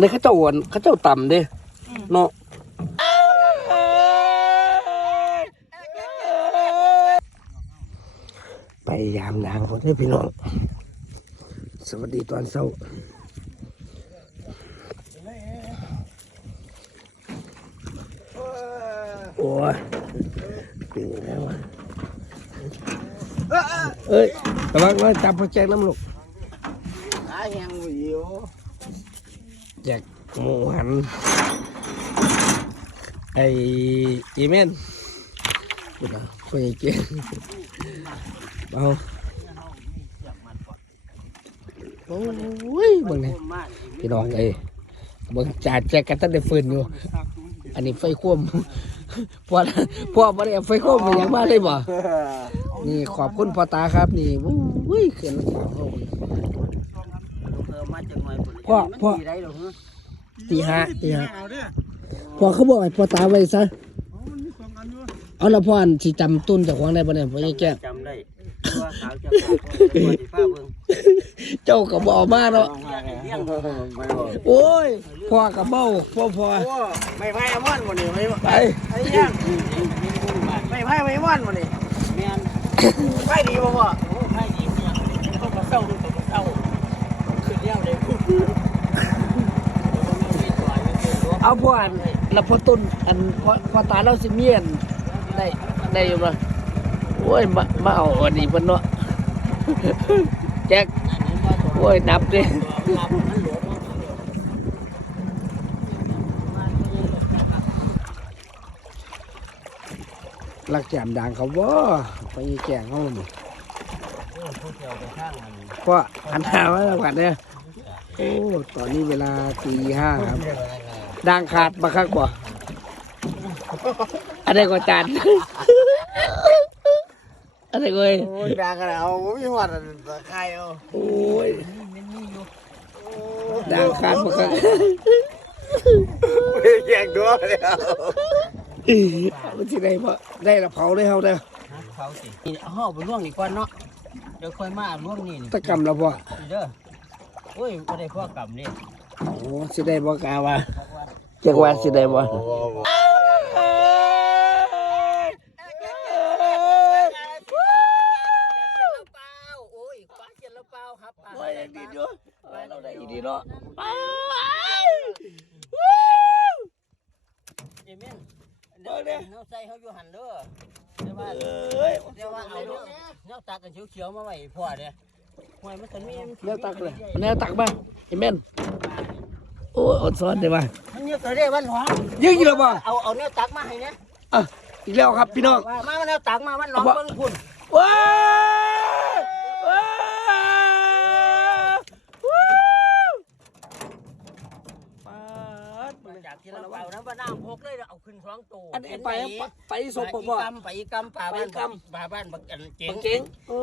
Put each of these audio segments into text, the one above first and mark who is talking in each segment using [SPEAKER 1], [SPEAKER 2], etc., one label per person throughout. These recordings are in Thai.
[SPEAKER 1] นนี้เขาเจ้าอ้วนเขาเจ้าต่ำเด้เนาะไปยามนางคนนี้พี่น้อง สวัสดีตอนเช้าโอ้ยเป็นยังไงวะเอ้ยระวังว่าจับพอแจกน้ำลูก
[SPEAKER 2] หาแหงวิว
[SPEAKER 1] แจกหมูหัน ไอ้อีเมนดูนะคุยเก่งเอาโอ้ยบิ่งนี่พี่น้องเอ้ยบิ่งจ่าแจกกันตั้งแต่ฟืนอยู่ อันนี้ไฟคว่ำพ่อพ่อบ่ได้ไฟคว่ำมาอย่างมาเลยบ่นี่ขอบคุณพ่อตาครับ นี่วุ้ยเขื่อนขาวเขา
[SPEAKER 2] เออมาจังหน่อย พุ่น
[SPEAKER 1] พ่อพ่อ
[SPEAKER 2] มันสิได้หรอกฮะ
[SPEAKER 1] ตีห้าตีห้าพ่อเขาบอกให้พ่อตาไว้ซะ เอาละพ่ออันสิจำตุ้นจากของได้บ่เนี่ยพ่อยังแก้ง
[SPEAKER 2] จำได้ว่าขาวจะขาวตัวสิฟ้าเบิ่ง
[SPEAKER 1] เจ้าก็บอกมาเนาะ
[SPEAKER 2] เลี้ยง
[SPEAKER 1] โอ้ยพ่อกับเบ้าพ่อพ่อ
[SPEAKER 2] โอ้ไม่ไพ่อมอนบ่นี่ไม่
[SPEAKER 1] ไป
[SPEAKER 2] ไอ้เลี้ยงไม่ไพ่ไม่มอนบ่นี่แม่นไพ่ดีบ่พ่อโอ้ไพ่ดีเนี่ยต้องมาเศร้าดูต้องมา เศร้าขึ้นเลยงเลย
[SPEAKER 1] เอาพออันแล้วพอตุ้นอันพอพอตาเราสิเมียนได้ได้อยู่บ่โอ้ยมามาเอาอันนี้เพิ่นเนาะแจ็คโอ้ยนับด้ลักแจมดังเขาบ่ไปแก่งเขาบ่พ่ออันหาว่าแล้วกันเนี่ย อ้ ตอนนี้เวลาตีห้าครับดังขาดมาคักบ่อันนี้ก็จานอันนี้ก็เอ้ย
[SPEAKER 2] โอ้ยดังกันเอาบ่มีหอดใครเอา
[SPEAKER 1] โอ้ยดังขาดมาคัก
[SPEAKER 2] แยกตัวเลยเอา
[SPEAKER 1] มันที่ได้บ่ได้ละเผาได้เฮาเด้อ
[SPEAKER 2] เขาสิเอาห่อไปล่วงนี่ก่อนเนาะเดี๋ยวค่อยมาล่วงนี่นี่
[SPEAKER 1] ตะกำละพ่อ
[SPEAKER 2] เด้อ โอ้ยบ่ได้พ่อกำนี่
[SPEAKER 1] โอ้สิได้บ่กาว่าจักว่าสิได้บ่
[SPEAKER 2] โอ้ยคว้าเจ็ดแล้วเปล่าครับ
[SPEAKER 1] โอ้ยยังดีอยู่เราได้อีดีเนาะ
[SPEAKER 2] เอเมนเดี๋ยวเนาใส่เขาอยู่หันเด้อเดี๋ยวว่า
[SPEAKER 1] เอ้ย
[SPEAKER 2] เดี๋ยวว่าเอาเนาะเนาตักกันเขียวๆมาไว้พ่อเด้อ ห้วยมันจะมี
[SPEAKER 1] แนวตักเลยแนวตักมาอีแม่นโอ้ยอดซ้อนได้บ่
[SPEAKER 2] มันเนี่ยก็ได้วันหลวง
[SPEAKER 1] ยิงอีกแล้วบ่
[SPEAKER 2] เอาเอาเนี่ยตักมาให้เนี่ย
[SPEAKER 1] อะอีกแล้วครับพี่น้อง
[SPEAKER 2] ว่ามามาเนี่ยตักมาวันหลวงเบิ่งพุ่น
[SPEAKER 1] ว้าวว้าวว้าวปาด
[SPEAKER 2] จากที่เราเอาน้ำปลาน้ำพกเลยเอาขึ้นสองตัว
[SPEAKER 1] อันนี้ไปไปศพ
[SPEAKER 2] ไป
[SPEAKER 1] บ่
[SPEAKER 2] อี
[SPEAKER 1] พ่อกำ
[SPEAKER 2] ไปอีกำป่าบ้านป่าบ้านบักอันเจ๋ง
[SPEAKER 1] เก่ง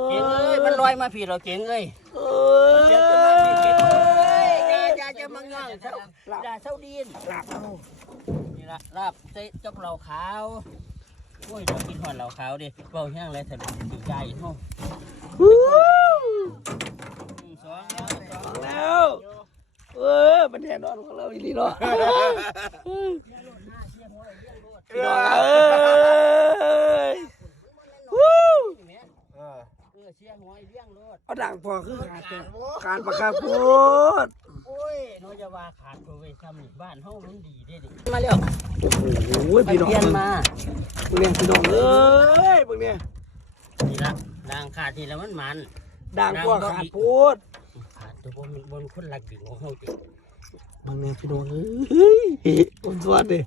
[SPEAKER 2] เจ๋งเอ้ยมันลอยมาพี่เราเจ๋งเอ้ย
[SPEAKER 1] เอ
[SPEAKER 2] เจ๋ง
[SPEAKER 1] อ
[SPEAKER 2] ขึ้นมาพี่เจ๋งเอ้ยอย่าอย่าจะมังงางเศร้าอย่าเศร้าดิน
[SPEAKER 1] หลับเอา
[SPEAKER 2] นี่ละลาบเจ๊จกเหล่าขาวโอ้ยเรากินหอดเหล่าขาวดิเบาแห้งเลยถนนถึงใจห้อง
[SPEAKER 1] วู้
[SPEAKER 2] สองแล้วสอง
[SPEAKER 1] แล้ว เออมันแน่นอนของเราอีหลีเนาะพี่น้องเอ้ยวู้
[SPEAKER 2] เออเชียร์หวยเลี้ยงรถ
[SPEAKER 1] เอาด่างพอคือขาดแต่ขาดปากกาพูด
[SPEAKER 2] โอ้ยน้อยจะว่าขาดตัวไปทำนี่บ้านห้องมันดีได้ดิมาเร็ว
[SPEAKER 1] โอ้โหพี่น้อง
[SPEAKER 2] เปลี่ยนมา
[SPEAKER 1] เนี่ยพี่น้องเอ้ยมึงเนี่ย
[SPEAKER 2] นี่ละนางขาดทีแล้วมันมัน
[SPEAKER 1] ด่างพอขาดพูด
[SPEAKER 2] ตัวบนบนคนหลักดิ่งของเขาจิ
[SPEAKER 1] มึงเนี่ยพี่น้องเอ้ยคนสวัสดี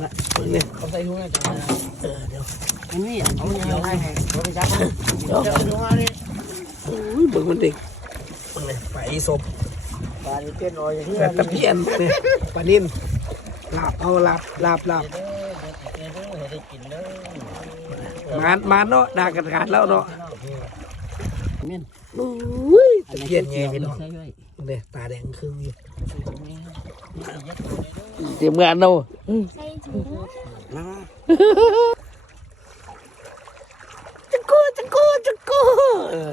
[SPEAKER 1] นะมึงเนี่ย
[SPEAKER 2] เขาใส่หัวจังเลย
[SPEAKER 1] เออเดี๋ยว
[SPEAKER 2] อันนี้เอาเดี๋ยวให้เขาไปจับ
[SPEAKER 1] เดี๋ยว
[SPEAKER 2] เดี๋ยวหัวนี่
[SPEAKER 1] โอ้ยมึงมันเด็กมึงเนี่ยไปศพ
[SPEAKER 2] ปลาเต้นลอยอย่างนี้
[SPEAKER 1] แต่ตะเพียนเนี่ยปลานิ่นลาบเอาลาบลาบลาบ
[SPEAKER 2] เด้อเด้อเด้อให้ได้กินเด้อ
[SPEAKER 1] มานมานเนาะด่างกันขาดแล้วเนาะ
[SPEAKER 2] เม่น
[SPEAKER 1] โอ้ย ตะเพียนแง่พี่น้อง
[SPEAKER 2] ใช่เลย
[SPEAKER 1] มึงเนี่ยตาแดงครึ่งอยู่
[SPEAKER 2] ยัดตัวเด้อ
[SPEAKER 1] เตรียมงานเนาะ
[SPEAKER 2] นะ
[SPEAKER 1] จังกูจังกูจังกูเออ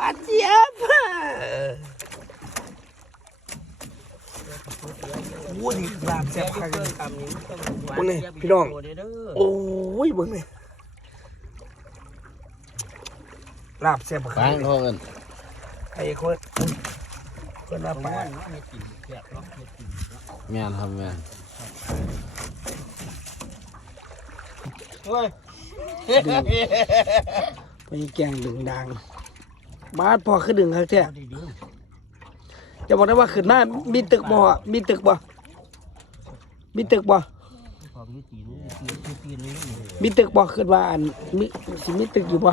[SPEAKER 1] อาเจียบเออโอ้ยนี่ลาบแซ่บคัก
[SPEAKER 2] เครื่องคำนี้ต้องหวาน
[SPEAKER 1] พวกนี้
[SPEAKER 2] เจี๊ยบ
[SPEAKER 1] พี่น้อง
[SPEAKER 2] เด้อ
[SPEAKER 1] โอ้ยเบิ่งนี่ลาบแซ่บคั
[SPEAKER 3] ฟัง
[SPEAKER 1] ก
[SPEAKER 3] เขา กัน
[SPEAKER 1] ไอ้คนคนละ
[SPEAKER 2] ผม
[SPEAKER 1] ปลา
[SPEAKER 2] ว่าเนาะเฮ็ดกินแซ่บเนาะเฮ็ดกินเนาะ
[SPEAKER 3] แม่นครับแม่น
[SPEAKER 2] เฮ้ย
[SPEAKER 1] ไปแกงดึงดังบาดพอขึ้นดึงครับแท้
[SPEAKER 2] เอาดี
[SPEAKER 1] จะบอกได้ว่าขึ้นมามีตึกบ่มีตึกบ่มีตึกบ่
[SPEAKER 2] ๆความยุตินี่คือคือปีนี้นี่
[SPEAKER 1] มีตึกบ่ขึ้นว่าอันมีสิมีตึกอยู่บ่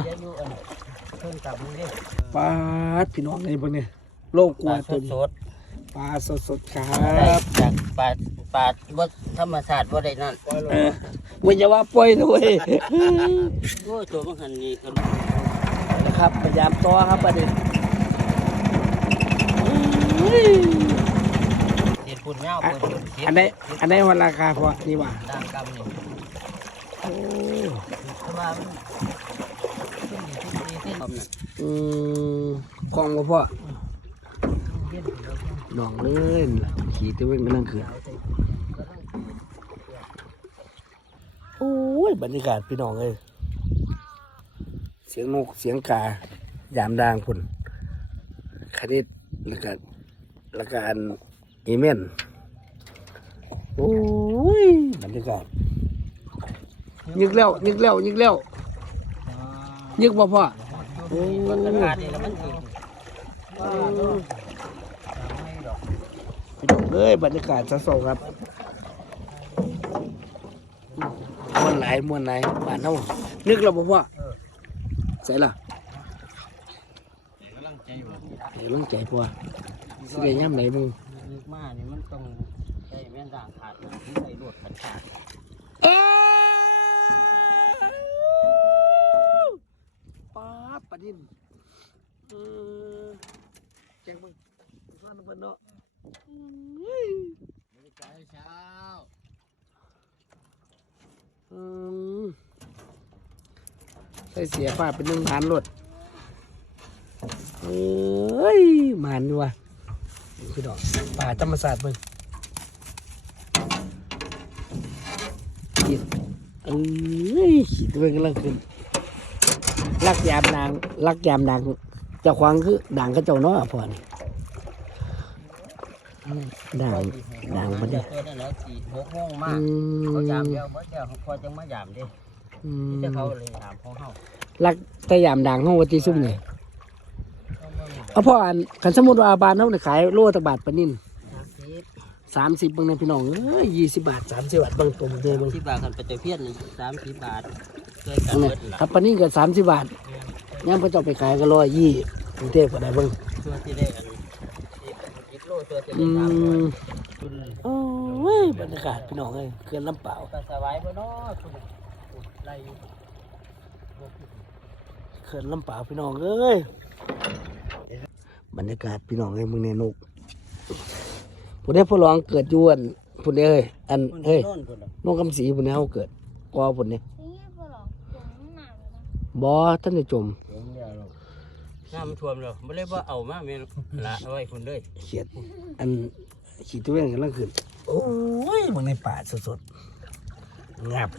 [SPEAKER 2] เดี๋ยวอยู่อันเครื่องคำนี้เด้
[SPEAKER 1] ปาดพี่น้องนี่เบิ่งนี่โลกกลัว
[SPEAKER 2] ป
[SPEAKER 1] ตัว
[SPEAKER 2] ลา
[SPEAKER 1] นี้
[SPEAKER 2] สด
[SPEAKER 1] ปลาสดๆครั
[SPEAKER 2] ๆได้
[SPEAKER 1] บ
[SPEAKER 2] จากปลาปลาบ่ธรรมชาติบ่ได้นั่น
[SPEAKER 1] เออเว้ยอย่าว่าปล่อยนะเว้ย
[SPEAKER 2] โอ้ยตัวมันหันนี่กัน
[SPEAKER 1] นะครับพยายามต่อครับประเด็น
[SPEAKER 2] เห็ดปุ่นเงาเปิดปุ่นเฮ็ด
[SPEAKER 1] อันไหนอันไหนวันราคาพอนี่ว่า
[SPEAKER 2] ตามกรรมนี่
[SPEAKER 1] โอ้
[SPEAKER 2] เพราะว่ามันขึ้นดี ขึ้นดีขึ้นน่ะ
[SPEAKER 1] อืมกล้องก็พอดองเลยขี่ตะเวนกำลังขึ้นโอ้ยบรรยากาศพี่น้องเอ้ยเสียงนกเสียงกา ยามดังพุ่นคดิตแล้วก็แล้วก็อันอีเมนโอ้ยบรรยากาศยึกแล้วยึกแล้วยึกแล้วยึกบ่พ่อ โอ้
[SPEAKER 2] มันอากาศนี่แล้วมันถึง
[SPEAKER 1] พี่น้องเอ้ยบรรยากาศสดๆครับมวนหลายมวนหลายบ้านเฮานึกแล้วบ่พ่อใส่ล่ะ
[SPEAKER 2] กำลังใจอยู่
[SPEAKER 1] เดี๋ยวลงใจพ่อสิได้ยามไหนมึง
[SPEAKER 2] ลึกมากนี่มันต้องใช้แม่นด่างขาดที่ใส่รวดขันขาด
[SPEAKER 1] อ้าวป๊า ดปะดินเออแจ้งเบิ่งฟังเพิ่นเนาะอุ้ย
[SPEAKER 3] เช้า
[SPEAKER 1] อืมใส่เสียฟ้าเป็นหนึ่งพันรถเอ้ยหมันดีว่ะคือดอกป่าธรรมศาสตร์เบิ่งขีดเอ้ยขีดเบิ่งกำลังขึ้น ลักยามนางลักยามนางจ้าควางคือด่างก็เจ้าเนาะพ่อนี่ด่างด่างมาดิ
[SPEAKER 2] เกินนั่นแหล้วสี่หกโมงมา
[SPEAKER 1] อื
[SPEAKER 2] กเขายามเดียวเมื่อเดียวเขาพอจังมายามดิ
[SPEAKER 1] อื
[SPEAKER 2] ที่จะ
[SPEAKER 1] ม
[SPEAKER 2] เขาเลยยามของเขา
[SPEAKER 1] ลักแต่ยามด่างห้องวัติซุ่มเนี่
[SPEAKER 2] เขาเอา
[SPEAKER 1] พ่ออันขันสมมุติว่าบานเฮาเนี่ยขายโลตะบาทปนิน
[SPEAKER 2] สามสิบ
[SPEAKER 1] บางในพี่น้องเอ้ย20บบาท30บบาทบางตุ่มเด้อบาง
[SPEAKER 2] สิบบาทกันไปเตะเพี้ยนสามสิบบาท
[SPEAKER 1] อันนี้
[SPEAKER 2] เบิดล่ะ
[SPEAKER 1] ครับปานนินก็30บาทยามพระเจ้าไปขายก็120กรุงเทพก็ได้เบิ่ง
[SPEAKER 2] ตัวที่ได้อันสิบโลตัวที่
[SPEAKER 1] อื
[SPEAKER 2] ได้สามร้อย
[SPEAKER 1] ม
[SPEAKER 2] คุณ
[SPEAKER 1] โอ้ยบรรยากาศพี่น้องเอ้ยเขื่อนลำเปล่า
[SPEAKER 2] ก็สบายบ่เนาะคุณไล่อยู่
[SPEAKER 1] เขื่อนลำเปล่าพี่น้องเอ้ยบรรยากาศพี่น้องเอ้ยมึงเนี่ยนกผู้ใดผู้ร้องเกิดอยวนผู้ใดเอ้ยอัน
[SPEAKER 2] คุณ
[SPEAKER 1] เฮ้ย
[SPEAKER 2] โน่นคุณน่ะ
[SPEAKER 1] นกคำศรีผู้ใดเฮาเกิดกอผู้นี้
[SPEAKER 4] นี่พอหรอกผมหนั กเลยนะ
[SPEAKER 1] บ่ท่านได้จม
[SPEAKER 2] น้ำมันท่วมแล้วไม่ได้ว่าเอามาแม่นละเอาไว้คุณเลย
[SPEAKER 1] เขียดอันขีดตัวเองกำลังขึ้นโอ้ยมันในป่าสดๆงับ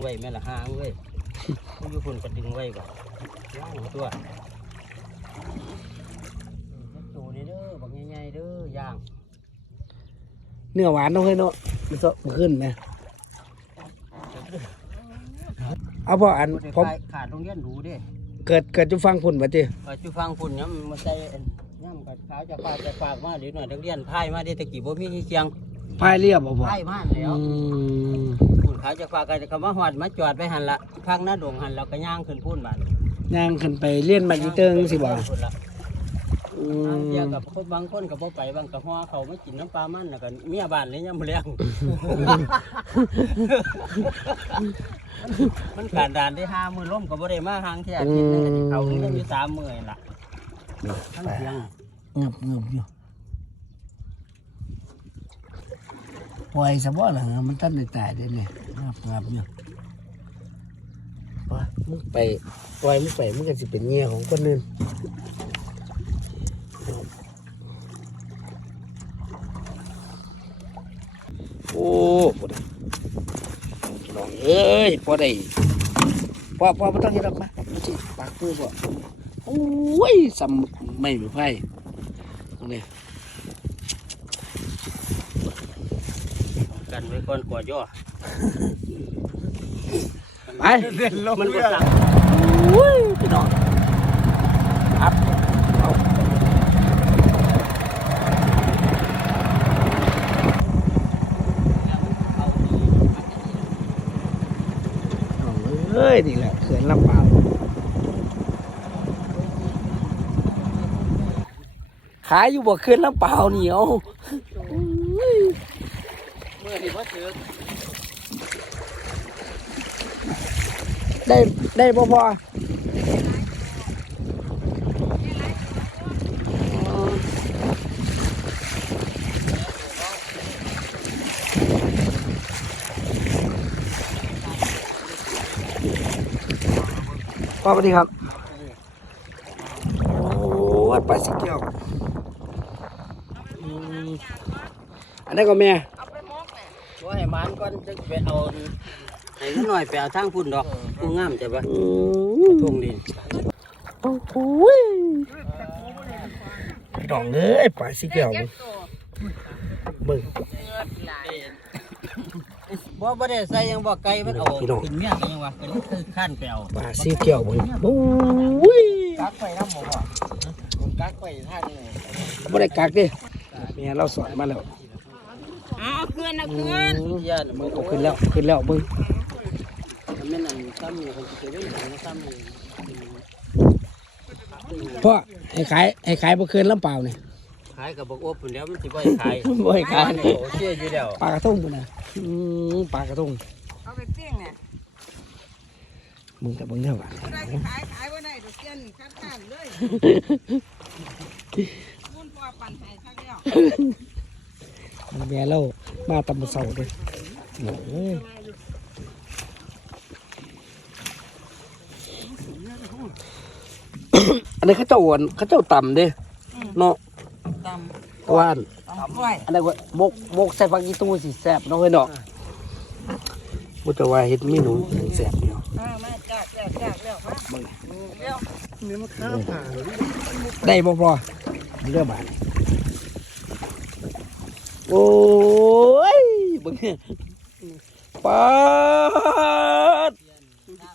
[SPEAKER 2] ไว้แม่ละห้างเว้ยผู้อยู่คุณก็ดึงไว้ก่อนย่างตัวตัวนี้เด้อบักใหญ่ๆเด้อย่าง
[SPEAKER 1] เนื้อหวานเนาะเฮ้ยเนาะมันสดมันขึ้นไหม เอาพออัน
[SPEAKER 2] บ่ได้
[SPEAKER 1] ผม
[SPEAKER 2] ขายขาดโรงเรียนดูเด้
[SPEAKER 1] เกิดเกิดจะฟังพุ่นมาจี
[SPEAKER 2] ก็จุฟังคุณย้ำมาใส่อันย้ำกับขาวจะฝากจะฝากมาเดี๋ยวหน่อยนักเรียนพายมาเดี๋ยวตะกี้บ่มีที่เคียง
[SPEAKER 1] พายเรียบบ่พอ
[SPEAKER 2] พายมาแล้ว
[SPEAKER 1] อืม
[SPEAKER 2] คุณขาวจะฝากกันคำว่าหอดมาจอดไว้หันละพักหน้าดงหันแล้วก็ย่างขึ้นพุ่นบาด
[SPEAKER 1] ย่างขึ้นไปเลี้ยนมาจีเติงสิบ่
[SPEAKER 2] พุ่นละ
[SPEAKER 1] อื
[SPEAKER 2] ทาง
[SPEAKER 1] ม
[SPEAKER 2] เดียวกับคนบางคนกับบ่ไปบางกับหัวเขาไม่กินน้ำปลามันแล้วก็เมียบ้านเลยย่ำเลี้ยง มันการดานได้ห้ามือล้มกับบ่ได้มาทางที่อาทิตย์นึงก็สิเขาเลี้ยงอยู่สามมือนี่ล่ะทั้งเสียง
[SPEAKER 1] เงียบเงียบอยู่ปล่อยซะบ่ล่ะมันตั้นได้ตายได้เนี่ยงับงับอยู่ว่ามึงไปปล่อยมึงไปมึงก็สิเป็นเงี้ยของคนอื่นอ้ปวดพี่ น้องเอ้ยพอได้พอพอไม่ต้องเฮ็ดหรอกมาดูสิปากมือบ่โอ้ยซ้ำไม่มีไฟตรงนี้
[SPEAKER 2] กันไว้ก่อนกว่าย่อ
[SPEAKER 1] ไป
[SPEAKER 2] มันบ่สั่ง
[SPEAKER 1] โอ้ยพี่น้องอัพเอาเอาเอ้ ยนี่แหละเขื่อนลำเปล่าวขายอยู่บ่เขื่อนลำเปล่าวเหนียว
[SPEAKER 2] เมื่อนี่บ่ถือ
[SPEAKER 1] ได้ได้พอ พ่อสวัสดีครับ โอ้ยปลาสิเกียวอืมอันนี้นก็แม่
[SPEAKER 2] ว่าให้มันก่อนจะไปเอาให้มันหน่อยไปเอาทางพุ่นดอกผู้งามจะบ่
[SPEAKER 1] อืม
[SPEAKER 2] ทุ่งดิน
[SPEAKER 1] โอ้โหยพี่น้องเอ้ยปลาสิเกียวเบิ่ง
[SPEAKER 2] บ่บ่ได้ใส่หยังบ่ไก่มันเอา
[SPEAKER 1] พี่น้อง
[SPEAKER 2] ขึ้นเมียกันยังวะก็เลยคือขั้นไปเอา
[SPEAKER 1] ปลาสีเขียวเบิ่งโอ้ย
[SPEAKER 2] กักไปนำบ่พ่อผมกักไปท่านี่
[SPEAKER 1] บ่ได้กักเดิเมียเราสอนมาแล้ว
[SPEAKER 4] เอาเกลือนเอาเกลือน
[SPEAKER 2] ย่าน
[SPEAKER 1] มึงเอาขึ้นแล้วขึ้นแล้วมึง
[SPEAKER 2] มันแม่นอันซ้ำนี่เขาสิไปได้ของซ้ำนี่
[SPEAKER 1] พ่อให้ขายให้ขายบ่คืนลำเปล่านี่
[SPEAKER 2] ขายกับบ่อบพุ่นแล้วมันสิบ่ให้ขาย
[SPEAKER 1] บ่ให้ขาย
[SPEAKER 2] โอ้เสียอยู่แล้ว
[SPEAKER 1] ปลากระทงพุ่นน่ะอืมปลากระทง
[SPEAKER 5] เอาไปปิ้งเนี่ย
[SPEAKER 1] มึงกับมึงเท่าไหร่
[SPEAKER 5] ได้สิขายขายว่าได้ดอกเกี้ยนคัดค้านเลยมุ่นพอปั่นให้ทักแล้ว
[SPEAKER 1] เมียเรามาตำเสาเด้โอ้ยอันนี้เขาเจ้าอ้วนเขาเจ้าต่ำเด้เนาะ
[SPEAKER 5] ต
[SPEAKER 1] ว่านำ
[SPEAKER 5] ตำไว้
[SPEAKER 1] อันนั้นก็มกมกใส่ฟักอีตู้สิแซ่บเนาะเฮ้ยเนาะบ่จะว่าเฮ็ดเมนูแซ่บเดียว
[SPEAKER 5] มามาจากจากจากแล้วมา
[SPEAKER 1] เบิ่ง
[SPEAKER 5] เร็ว
[SPEAKER 1] ได้บ่พอเรือบาทโอ้ยเบิ่งเนี่ยปาด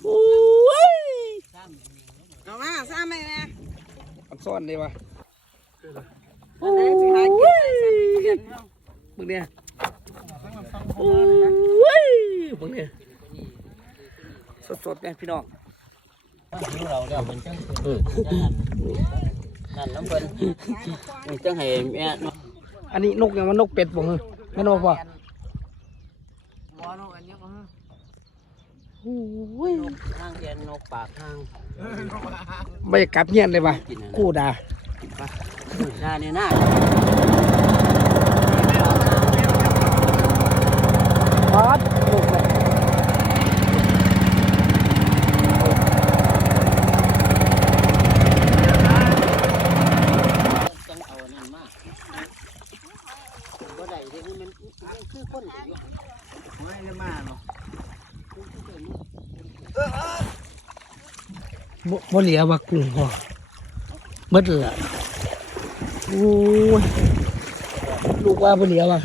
[SPEAKER 1] โอ้ย
[SPEAKER 5] เอามาซ้ำไหมแม่
[SPEAKER 1] อันซ่อนได้ปะ
[SPEAKER 5] อันไหนสิขายเกี้ยนได้สิเดียนเนาะ
[SPEAKER 1] เบิ่งเนี่ยโอ้ยบังเนี่ยสดๆเนี่ยพี่น้อง
[SPEAKER 2] อยู่เราแล้วมันจังนั่นน้ำเพิ่นมันจังให้แม่เนาะ
[SPEAKER 1] อันนี้นกยังมันนกเป็ดบ่ฮะแม่นกป่ะ
[SPEAKER 5] บ่เนาะอันนี้
[SPEAKER 1] โอ้ย
[SPEAKER 2] นกทางแกนนกปากทาง
[SPEAKER 1] ไม่กลับเงียนเลยป่ะกู้ดา
[SPEAKER 2] หน้านี่หน้า
[SPEAKER 1] ปาดนกเลย
[SPEAKER 2] จังเอานั่นมาบ่ได้เด้มันมันคือคนอยู่ไม่ได้มาเนาะ
[SPEAKER 1] บ่บ่เหลียว่ากุ้งพ่อห มดเลยอะโอ้ยลูกว่าบนเหลียว่ะ